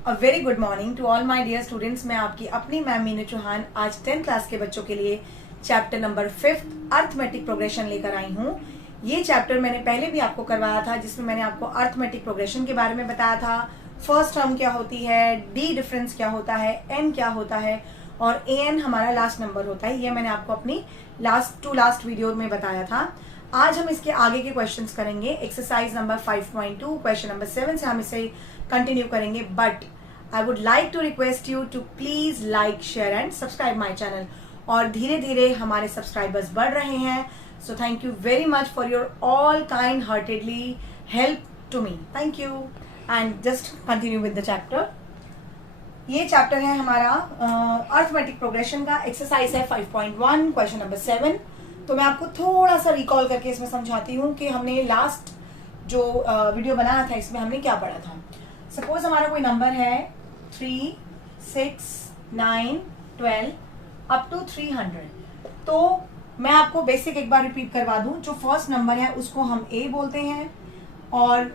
A very good morning to all my dear students. मैं आपकी अपनी मैम मीनू चौहान आज 10th क्लास के बच्चों के लिए चैप्टर नंबर 5 अर्थमेटिक प्रोग्रेशन लेकर आई हूँ। ये चैप्टर मैंने पहले भी आपको करवाया था, जिसमें मैंने आपको अर्थमेटिक प्रोग्रेशन के बारे में बताया था। फर्स्ट टर्म क्या होती है, डी डिफरेंस क्या होता है, एन क्या होता है और ए एन हमारा लास्ट नंबर होता है। ये मैंने आपको अपनी लास्ट वीडियो में बताया था। आज हम इसके आगे के क्वेश्चंस करेंगे। एक्सरसाइज नंबर 5.2 क्वेश्चन नंबर 7 से हम इसे कंटिन्यू करेंगे। But I would like to request you to please like, share and subscribe my channel. और धीरे धीरे हमारे सब्सक्राइबर्स बढ़ रहे हैं, so thank you very much for your all kind heartedly help to me. Thank you and just continue with the chapter. ये chapter है हमारा अर्थमेटिक प्रोग्रेशन का। एक्सरसाइज है 5.1 क्वेश्चन नंबर 7। तो मैं आपको थोड़ा सा रिकॉल करके इसमें समझाती हूँ कि हमने लास्ट जो वीडियो बनाया था इसमें हमने क्या पढ़ा था। सपोज हमारा कोई नंबर है 3, 6, 9, 12 अप टू 300। तो मैं आपको बेसिक एक बार रिपीट करवा दूं। जो फर्स्ट नंबर है उसको हम ए बोलते हैं और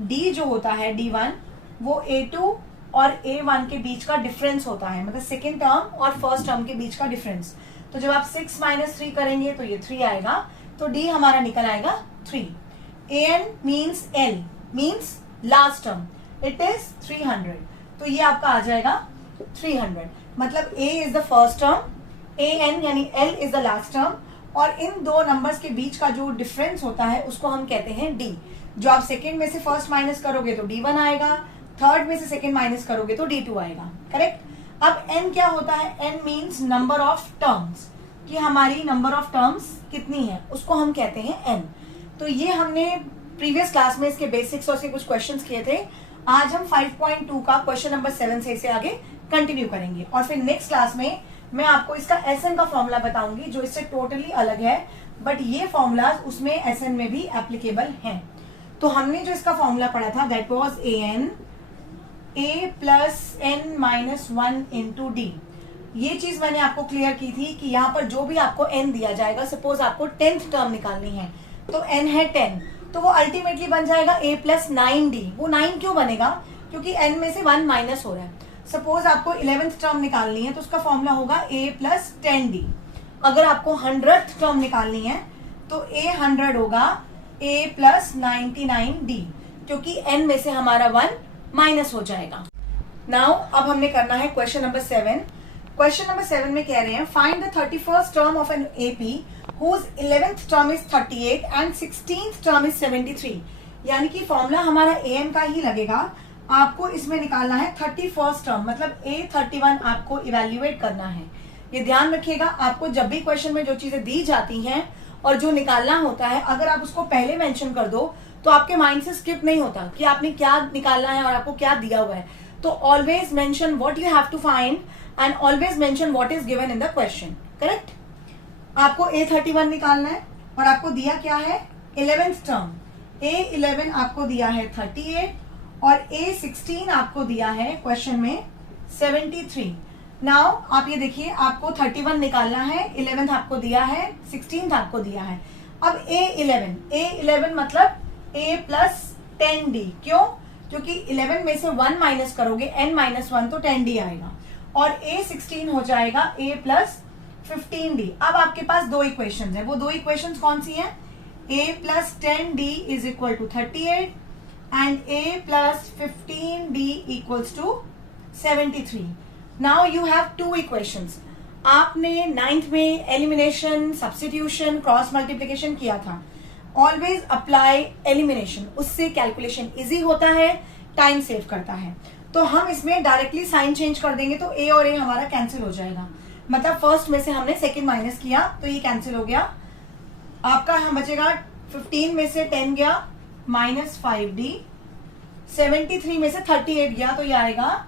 डी जो होता है D1 वो A2 और A1 के बीच का डिफरेंस होता है, मतलब सेकेंड टर्म और फर्स्ट टर्म के बीच का डिफरेंस। तो जब आप 6 - 3 करेंगे तो ये 3 आएगा, तो D हमारा निकल आएगा 3। AN means L means last term, it is 300। तो ये आपका आ जाएगा 300। मतलब A is the first term, AN यानी L is the last term, और इन दो नंबर्स के बीच का जो डिफरेंस होता है उसको हम कहते हैं D। जो आप सेकेंड में से फर्स्ट माइनस करोगे तो D1 आएगा, थर्ड में से सेकेंड माइनस करोगे तो D2 आएगा। करेक्ट। अब n क्या होता है? n means number of terms, कि हमारी नंबर ऑफ टर्म्स कितनी है उसको हम कहते हैं n। तो ये हमने प्रीवियस क्लास में इसके बेसिक्स और इसके कुछ क्वेश्चंस किए थे। आज हम 5.2 का क्वेश्चन नंबर 7 से इसे आगे कंटिन्यू करेंगे, और फिर नेक्स्ट क्लास में मैं आपको इसका SN का फॉर्मूला बताऊंगी जो इससे टोटली अलग है, बट ये फॉर्मूला उसमें SN में भी एप्लीकेबल हैं। तो हमने जो इसका फॉर्मूला पढ़ा था that was AN A plus n minus 1 into D. ये चीज मैंने आपको क्लियर की थी कि यहाँ पर जो भी आपको n दिया जाएगा, सपोज आपको 10th टर्म निकालनी है तो n है 10, तो वो अल्टीमेटली बन जाएगा a प्लस 9d। वो 9 क्यों बनेगा? क्योंकि n में से 1 माइनस हो रहा है। सपोज आपको 11th टर्म निकालनी है तो उसका फॉर्मूला होगा a प्लस 10d। अगर आपको 100th टर्म निकालनी है तो a 100 होगा a प्लस 99d, क्योंकि n में से हमारा 1 माइनस हो जाएगा। नाउ अब हमने करना है क्वेश्चन नंबर 7। क्वेश्चन नंबर 7 में कह रहे हैं find the 31st term of an AP whose 11th term is 38 and 16th term is 73। यानी कि फॉर्मूला हमारा an का ही लगेगा। आपको इसमें निकालना है 31st टर्म, मतलब A31 आपको इवेल्युएट करना है। ये ध्यान रखिएगा, आपको जब भी क्वेश्चन में जो चीजें दी जाती हैं और जो निकालना होता है, अगर आप उसको पहले मेंशन कर दो तो आपके माइंड से स्किप नहीं होता कि आपने क्या निकालना है और आपको क्या दिया हुआ है। तो always mention what you have to find and always mention what is given in the question. Correct. आपको A31 निकालना है और आपको दिया क्या है? 11th term. A11 आपको दिया है 38 और A16 आपको दिया है क्वेश्चन में 73। नाउ आप ये देखिए, आपको 31 निकालना है, 11th आपको दिया है, 16th आपको दिया है। अब A11 मतलब a प्लस 10d। क्यों? क्योंकि 11 में से 1 माइनस करोगे, n माइनस 1 तो 10d आएगा, और A16 हो जाएगा a प्लस 15d। अब आपके पास दो इक्वेशंस है। वो दो इक्वेशंस कौन सी हैं? a plus 10d is equal to 38 and a plus 15d equals to 73। Now you have two equations. आपने 9th में एलिमिनेशन, सब्स्टिट्यूशन, क्रॉस मल्टीप्लीकेशन किया था। ऑलवेज अप्लाई एलिमिनेशन, उससे कैलकुलेशन इजी होता है, टाइम सेव करता है। तो हम इसमें डायरेक्टली साइन चेंज कर देंगे तो a और a हमारा कैंसिल हो जाएगा। मतलब फर्स्ट में से हमने सेकंड माइनस किया तो ये कैंसिल हो गया। आपका हम बचेगा 15 में से 10 गया माइनस 5d, 73 में से 38 गया तो ये आएगा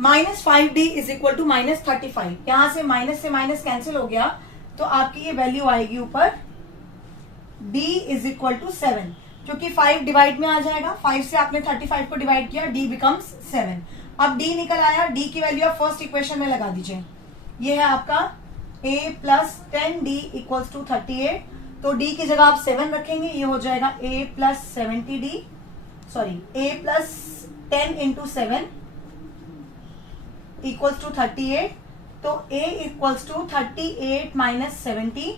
minus 5d is equal to minus 35। यहां से माइनस कैंसिल हो गया तो आपकी ये वैल्यू आएगी ऊपर d इज इक्वल टू 7, क्योंकि 5 डिवाइड में आ जाएगा। 5 से आपने 35 को डिवाइड किया, d बिकम्स 7। अब d निकल आया, d की वैल्यू आप फर्स्ट इक्वेशन में लगा दीजिए। ये है आपका a plus 10d equals to 38। तो d की जगह आप 7 रखेंगे, ये हो जाएगा a plus 70d sorry a plus 10 into 7 equals to 38, तो a इक्वल्स टू 38 माइनस 70,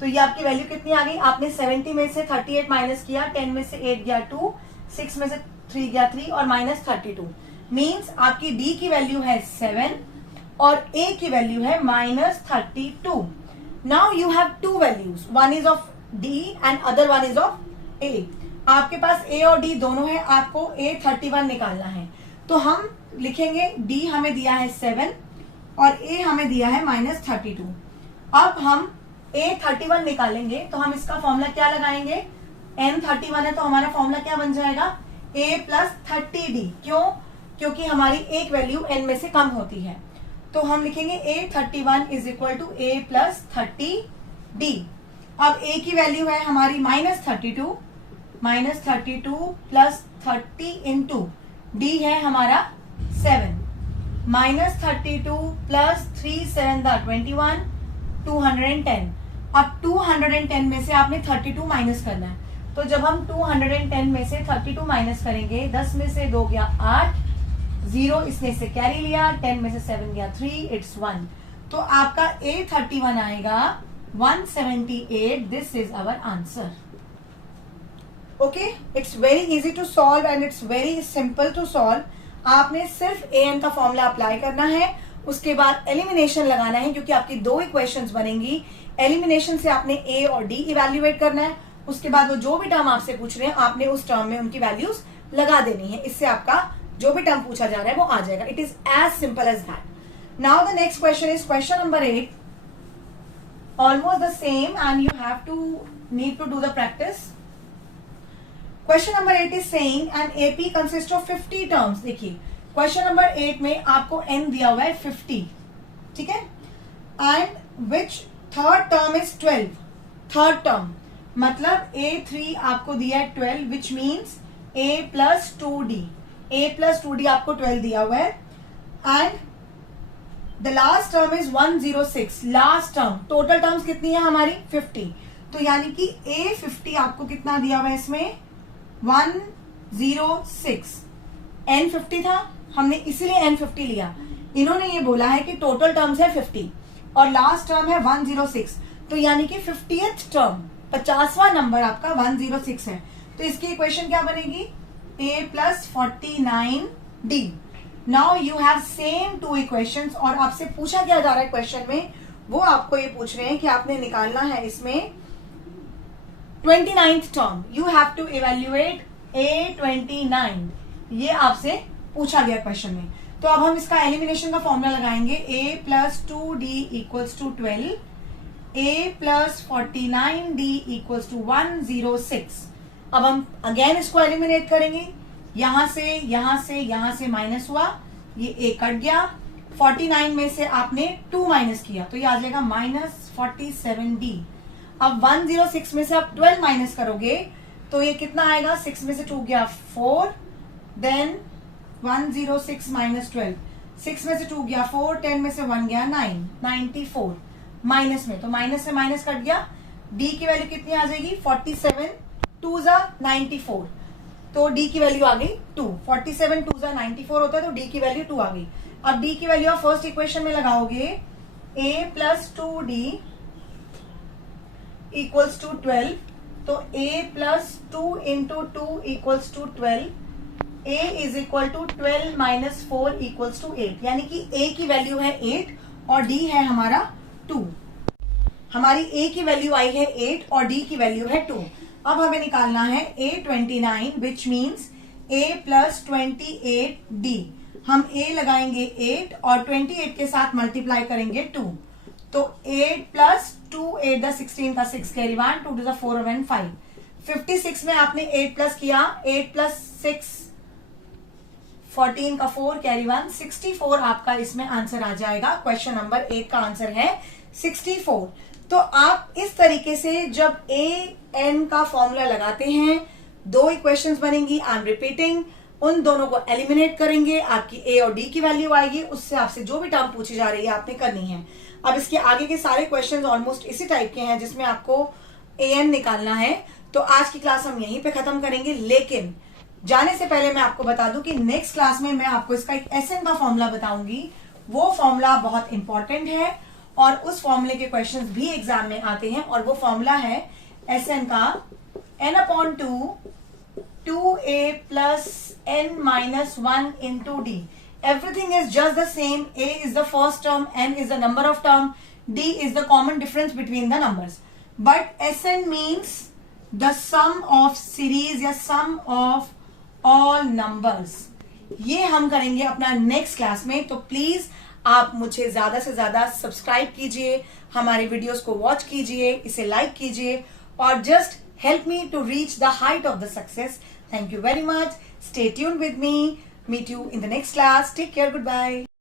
तो ये आपकी वैल्यू कितनी आ गई, आपने 70 में से 38 माइनस किया, 10 में से 8 गया 2, 6 में से 3 गया 3 और माइनस 32, मीन्स आपकी d की वैल्यू है 7 और a की वैल्यू है minus 32. Now you have to values, one is of d and other one is of a. आपके पास a और d दोनों है, आपको a 31 निकालना है, तो हम लिखेंगे d हमें दिया है 7 और a हमें दिया है माइनस 32. अब हम a 31 निकालेंगे तो हम इसका फॉर्मूला क्या लगाएंगे, n 31 है तो हमारा फॉर्मूला क्या बन जाएगा, a प्लस 30d. क्यों, क्योंकि हमारी एक वैल्यू n में से कम होती है, तो हम लिखेंगे a 31 is equal to a plus 30d. अब a की वैल्यू है हमारी माइनस 32 प्लस 30 इंटू d है हमारा 7, माइनस 32 प्लस 3 7 21 210. अब 210 में से आपने 32 माइनस करना है, तो जब हम 210 में से 32 माइनस करेंगे, 10 में से 2 गया 8, 0 इसने से कैरी लिया, 10 में से 7 गया 3, इट्स 1, तो आपका a 31 आएगा 178. This is our answer. Okay, it's very easy to solve and it's very simple to solve. आपने सिर्फ an का फॉर्मूला अप्लाई करना है, उसके बाद एलिमिनेशन लगाना है, क्योंकि आपकी दो इक्वेशंस बनेंगी. एलिमिनेशन से आपने a और d इवेल्युएट करना है, उसके बाद वो जो भी टर्म आपसे पूछ रहे हैं आपने उस टर्म में उनकी वैल्यूज लगा देनी है. इससे आपका जो भी टर्म पूछा जा रहा है वो आ जाएगा. It is as simple as that. Now the next question is question number 8. Almost the same and you have to need to do the practice. Question number 8 is saying an AP consist of 50 terms. देखिए question number 8 में आपको n दिया हुआ है 50, ठीक है, and which third term is 12. Third term मतलब a3 आपको दिया है 12, which means a plus 2d. a plus 2d आपको 12 दिया हुआ है, and the last term is 106. Last term, total terms कितनी है हमारी 50, तो यानी कि a50 आपको कितना दिया हुआ है इसमें 106. n50 था, हमने इसीलिए n50 लिया. इन्होंने ये बोला है कि टोटल टर्म्स है 50 और लास्ट टर्म है 106, तो यानी कि 50th टर्म 50वां नंबर आपका 106 है. तो इसकी इक्वेशन क्या बनेगी, a plus 49d. Now you have same two equations, और आपसे पूछा क्या जा रहा है क्वेश्चन में, वो आपको ये पूछ रहे हैं कि आपने निकालना है इसमें 29th term. You have to evaluate a29. ये आपसे पूछा गया क्वेश्चन में. तो अब हम इसका एलिमिनेशन का फॉर्मूला लगाएंगे. a plus 2d equals to 12, a plus 49d equals to 106. अब हम अगेन इसको एलिमिनेट करेंगे. यहां से माइनस हुआ, ये a कट गया. 49 में से आपने 2 माइनस किया, तो ये आ जाएगा माइनस 47d. अब 106 में से आप 12 माइनस करोगे तो ये कितना आएगा, 6 में से 2 गया 4, देन 106 माइनस 12, 6 में से 2 गया 4, 10 में से 1 गया 9, 94 माइनस में, तो माइनस से माइनस कट गया. d की वैल्यू कितनी आ जाएगी 47, 2 जा 94, तो d की वैल्यू आ गई 2. 47 2 जा 94 होता है, तो d की वैल्यू 2 आ गई. अब d की वैल्यू आप फर्स्ट इक्वेशन में लगाओगे, a plus 2d equals to 12, तो a plus 2 into 2 equals to 12. a is equal to 12 minus 4 equals to 8, यानी कि a की वैल्यू है 8 और d है हमारा 2. हमारी a की वैल्यू आई है 8 और d की वैल्यू है 2. अब हमें निकालना है a29, which means a plus 28d. हम a लगाएंगे 8 और 28 के साथ मल्टीप्लाई करेंगे 2, तो 8 प्लस 2 8 द 16 का 6 कैरी 1, 2 टू द 4 और 5. 56 में आपने 8 प्लस किया, 8 प्लस 6 14 का 4 कैरी 1, 64 आपका इसमें आंसर आ जाएगा. क्वेश्चन नंबर 8 का आंसर है 64. तो आप इस तरीके से जब a n का फॉर्मूला लगाते हैं, दो इक्वेशंस बनेंगी. आई एम रिपीटिंग, उन दोनों को एलिमिनेट करेंगे, आपकी a और d की वैल्यू आएगी, उससे आपसे जो भी टर्म पूछी जा रही है आपने करनी है. अब इसके आगे के सारे क्वेश्चंस ऑलमोस्ट इसी टाइप के हैं जिसमें आपको an निकालना है. तो आज की क्लास हम यहीं पे खत्म करेंगे, लेकिन जाने से पहले मैं आपको बता दूं कि नेक्स्ट क्लास में मैं आपको इसका एक SN का फॉर्मूला बताऊंगी। वो फॉर्मूला बहुत इंपॉर्टेंट है और उस फॉर्मूले के क्वेश्चंस भी एग्जाम में आते हैं और वो फॉर्मूला है SN का n/2 2a plus n minus 1 into d. Everything is just the same. A is the first term, n is the number of term, d is the common difference between the numbers. But SN means the sum of series या sum of all numbers. ये हम करेंगे अपना next class में। तो please आप मुझे ज्यादा से ज्यादा सब्सक्राइब कीजिए, हमारे वीडियोस को वॉच कीजिए, इसे लाइक कीजिए और just help me to reach the height of the success. Thank you very much. Stay tuned with me. Meet you in the next class. Take care. Goodbye.